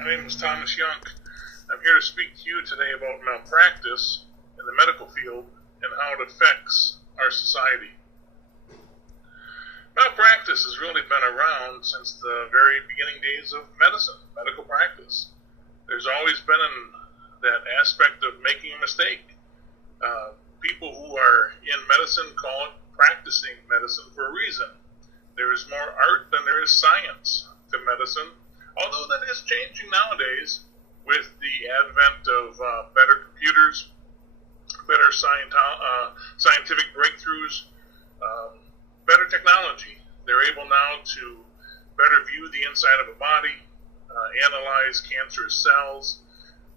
My name is Thomas Younk. I'm here to speak to you today about malpractice in the medical field and how it affects our society. Malpractice has really been around since the very beginning days of medicine, medical practice. There's always been that aspect of making a mistake. People who are in medicine call it practicing medicine for a reason. There is more art than there is science to medicine, although that is changing nowadays with the advent of better computers, better scientific breakthroughs, better technology. They're able now to better view the inside of a body, analyze cancerous cells.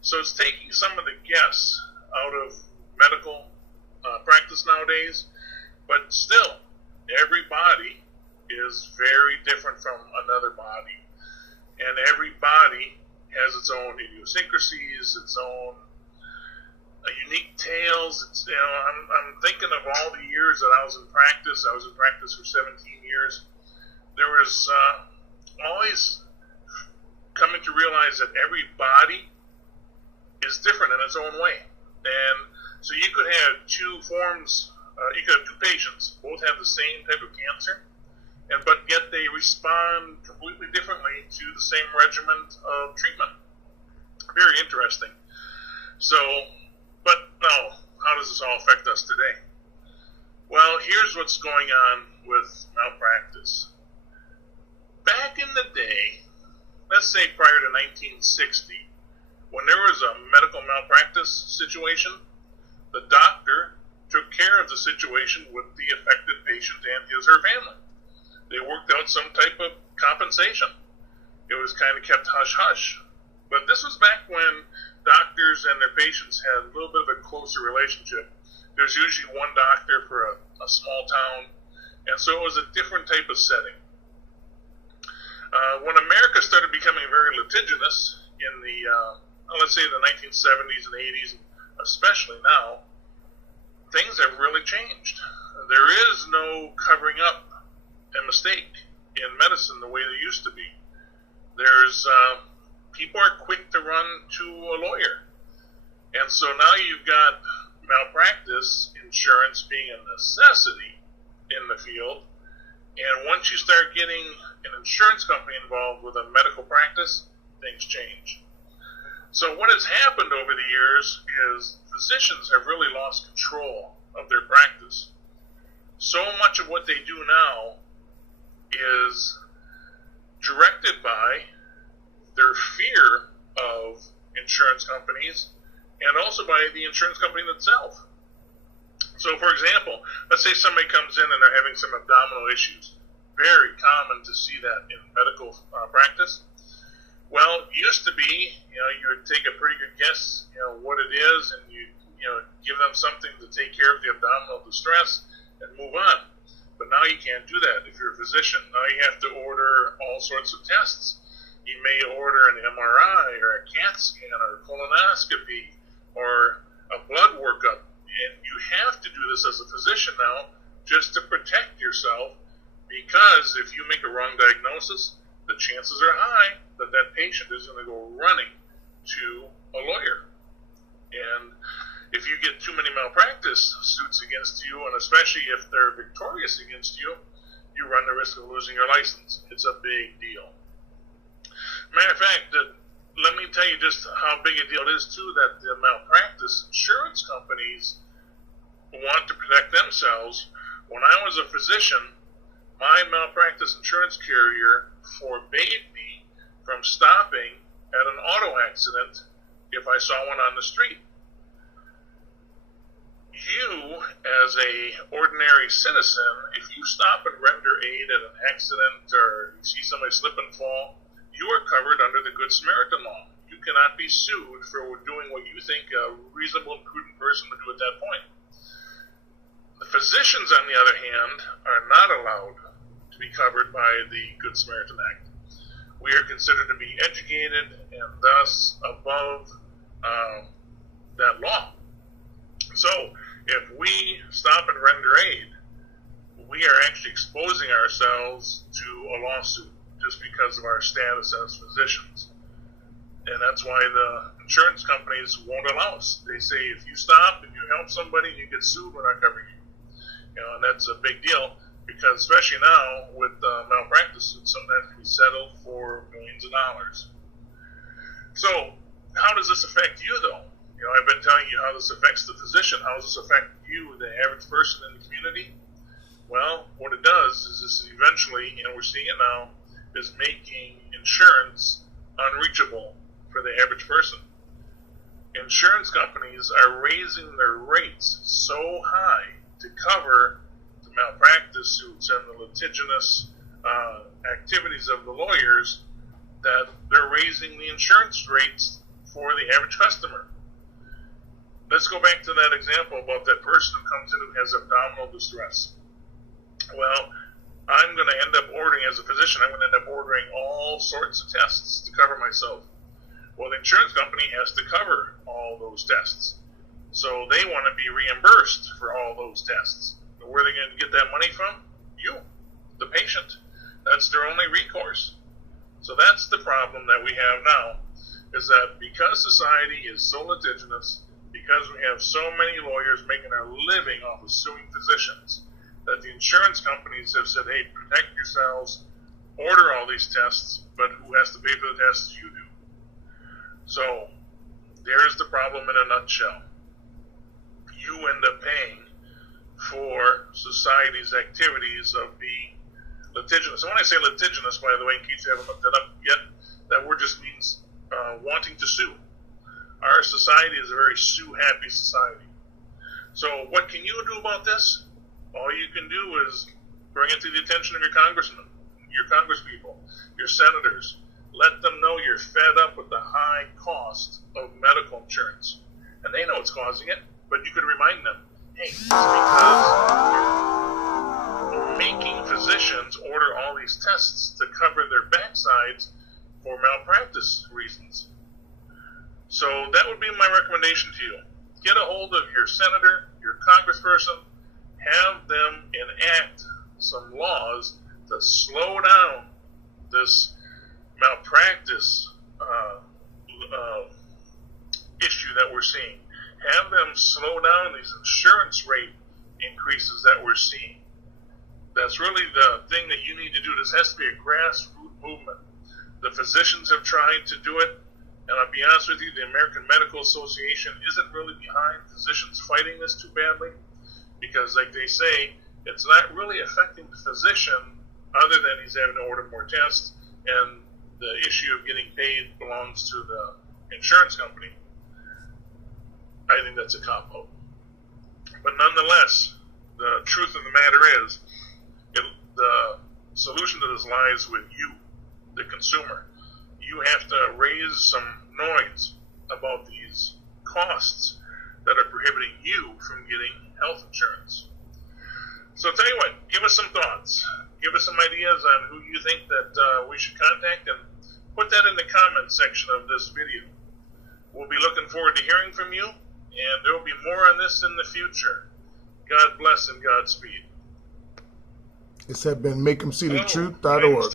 So it's taking some of the guess out of medical practice nowadays, but still, every body is very different from another body, and every body has its own idiosyncrasies, its own unique tales. I'm thinking of all the years that I was in practice. I was in practice for 17 years. There was always coming to realize that every body is different in its own way. And so you could have two patients, both have the same type of cancer, but yet they respond completely differently to the same regimen of treatment. Very interesting. So, but now, how does this all affect us today? Well, here's what's going on with malpractice. Back in the day, let's say prior to 1960, when there was a medical malpractice situation, the doctor took care of the situation with the affected patient and his or her family. They worked out some type of compensation. It was kind of kept hush-hush. But this was back when doctors and their patients had a little bit of a closer relationship. There's usually one doctor for a small town, and so it was a different type of setting. When America started becoming very litigious in the, let's say the 1970s and 80s, especially now, things have really changed. There is no covering up a mistake in medicine the way there used to be. There's people are quick to run to a lawyer, and so now you've got malpractice insurance being a necessity in the field. And once you start getting an insurance company involved with a medical practice, things change. So what has happened over the years is physicians have really lost control of their practice. So much of what they do now is directed by their fear of insurance companies and also by the insurance company itself. So, for example, let's say somebody comes in and they're having some abdominal issues. Very common to see that in medical practice. Well, it used to be, you would take a pretty good guess, what it is, and you give them something to take care of the abdominal distress and move on. But now you can't do that if you're a physician. Now you have to order all sorts of tests. You may order an MRI or a CAT scan or a colonoscopy or a blood workup. And you have to do this as a physician now just to protect yourself, because if you make a wrong diagnosis, the chances are high that that patient is going to go running to a lawyer. And if you get too many malpractice suits against you, and especially if they're victorious against you, you run the risk of losing your license. It's a big deal. Matter of fact, let me tell you just how big a deal it is, too, that the malpractice insurance companies want to protect themselves. When I was a physician, my malpractice insurance carrier forbade me from stopping at an auto accident if I saw one on the street. You, as a ordinary citizen, if you stop and render aid at an accident or you see somebody slip and fall, you are covered under the Good Samaritan law. You cannot be sued for doing what you think a reasonable and prudent person would do at that point. The physicians, on the other hand, are not allowed to be covered by the Good Samaritan Act. We are considered to be educated and thus above that law. So, if we stop and render aid, we are actually exposing ourselves to a lawsuit just because of our status as physicians. And that's why the insurance companies won't allow us. They say if you stop and you help somebody and you get sued, we're not covering you. And that's a big deal because especially now with malpractice, it's something that can be settled for millions of dollars. So how does this affect you though? I've been telling you how this affects the physician. How does this affect you, the average person in the community? Well, what it does is this eventually, we're seeing it now, is making insurance unreachable for the average person. Insurance companies are raising their rates so high to cover the malpractice suits and the litigious activities of the lawyers that they're raising the insurance rates for the average customer. Let's go back to that example about that person who comes in who has abdominal distress. Well, I'm going to end up ordering, as a physician, I'm going to end up ordering all sorts of tests to cover myself. Well, the insurance company has to cover all those tests. So they want to be reimbursed for all those tests. But where are they going to get that money from? You, the patient. That's their only recourse. So that's the problem that we have now, is that because society is so litigious, because we have so many lawyers making a living off of suing physicians, that the insurance companies have said, hey, protect yourselves, order all these tests, but who has to pay for the tests? You do. So there's the problem in a nutshell. You end up paying for society's activities of being litigious. And when I say litigious, by the way, in case you haven't looked that up yet, that word just means wanting to sue. Our society is a very sue-happy society. So what can you do about this? All you can do is bring it to the attention of your congressmen, your congresspeople, your senators. Let them know you're fed up with the high cost of medical insurance. And they know it's causing it, but you could remind them, hey, it's because you're making physicians order all these tests to cover their backsides for malpractice reasons. So that would be my recommendation to you. Get a hold of your senator, your congressperson, have them enact some laws to slow down this malpractice issue that we're seeing. Have them slow down these insurance rate increases that we're seeing. That's really the thing that you need to do. This has to be a grassroots movement. The physicians have tried to do it, and I'll be honest with you, the American Medical Association isn't really behind physicians fighting this too badly, because like they say, it's not really affecting the physician other than he's having to order more tests, and the issue of getting paid belongs to the insurance company. I think that's a cop-out. But nonetheless, the truth of the matter is, the solution to this lies with you, the consumer. You have to raise some noise about these costs that are prohibiting you from getting health insurance. So tell you what, give us some thoughts. Give us some ideas on who you think that we should contact, and put that in the comments section of this video. We'll be looking forward to hearing from you, and there will be more on this in the future. God bless and Godspeed. This has been MakeEmSeeTheTruth.org.